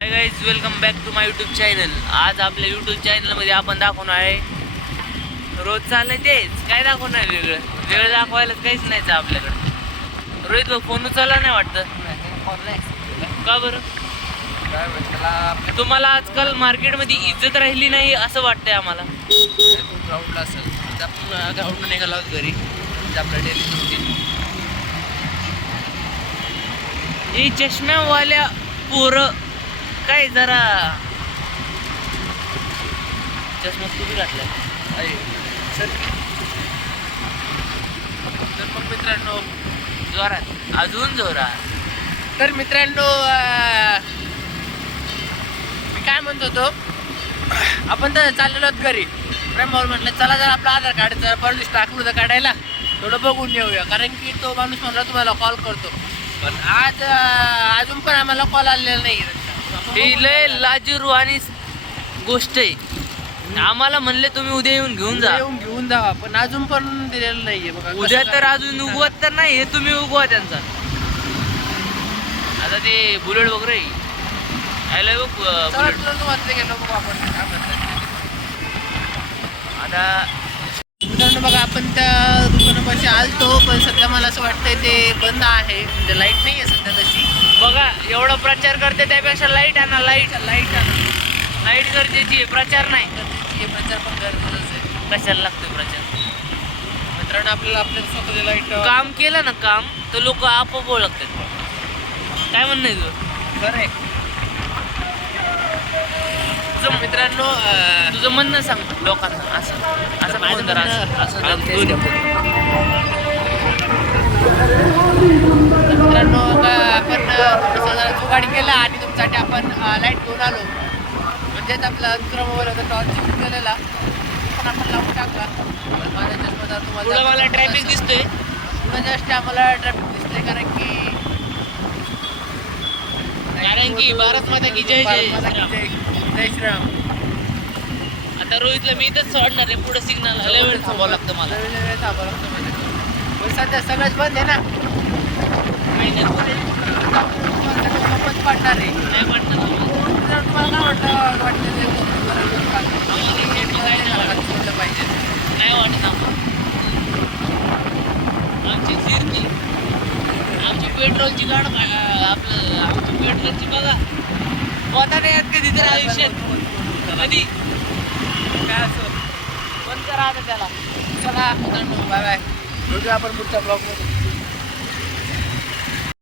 High guys, welcome back to my YouTube channel. आज आपल्या YouTube चॅनलमध्ये आपण दाखवणार आहे रोज चाललंय तेच. काय दाखवणार वेगळं वेगळं दाखवायला काहीच नाही आपल्याकडे. रोहित भाऊ फोन उचलला नाही वाटतं. का बरं? तुम्हाला आजकाल मार्केटमध्ये इज्जत राहिली नाही असं वाटतंय आम्हाला. ग्राउंडला असेल आपण ग्राउंड निघाला घरी आपल्या डेली रुटीन. ही चष्म्यावाल्या पोरं काय जरा चष्मा तुम्ही घातलाय सर. तर मग मित्रांनो, जोरात, अजून जोरात. तर मित्रांनो, मी काय म्हणत होतो, आपण तर चाललेलो आहोत घरी. प्रेमावर म्हटलं चला जर आपलं आधार कार्ड जर परदेश टाकलं होतं काढायला, थोडं बघून येऊया. कारण की तो माणूस म्हणला तुम्हाला कॉल करतो, पण आज अजून पण आम्हाला कॉल आलेला नाही. ही लय लाजिरवाणी गोष्ट आहे. आम्हाला म्हणले तुम्ही उद्या येऊन घेऊन जा, पण अजून पण दिलेलं नाहीये बघा. उद्या तर अजून उगवत तर नाही, हे तुम्ही उगवा त्यांचा. आता ते बुलेट वगैरे आयला बघ बुलेट. आता मित्रांनो बघा, आपण त्या दुकानापाशी आलतो, पण सध्या मला असं वाटतंय ते बंद आहे. म्हणजे लाईट नाही आहे सध्या तशी. बघा, एवढा प्रचार करते त्यापेक्षा लाईट आणा. लाईट गरजेची आहे, प्रचार नाही. प्रचार पण गरजेचं आहे. कशाला लागतोय प्रचार? मित्रांनो, आपल्याला स्वतःची लाईट काम केलं ना काम, तर लोक आपोआप ओळखतात. काय म्हणणं आहे तुझं? खरं आहे. मित्रांनो, तुझं म्हणणं सांग लोकांना. असं फोन करा, मित्रांनो, आपण थोडंसं गाडी केला आणि तुमच्यासाठी आपण लाईट घेऊन आलो. म्हणजेच आपला दुसरा मोबाईल होता टॉर्च केलेला, पण आपण लावून टाकला. माझ्या चष्मा पुढं मला ट्रॅफिक दिसतोय. पुढं जस्ट आम्हाला ट्रॅफिक दिसतंय, कारण की भारत माता की जय जय श्रीराम. आता रोहितला मी इथंच सोडणार आहे. पुढे सिग्नल लय वेळ थांबावं लागतं मला. पण सध्या सगळंच बंद आहे ना. बंद पडणार आहे. नाही वाटतं तुम्हाला काय वाटतं पाहिजे? नाही वाटत आमची फिरती, आमची पेट्रोलची गाड आमची पेट्रोलची बघा होता नाही यात कधी तर आयुष्यात. कधी काय असं बंद करा आता त्याला. चला मित्रांनो, बाय बाय. भेटूया आपण पुढच्या ब्लॉगमध्ये.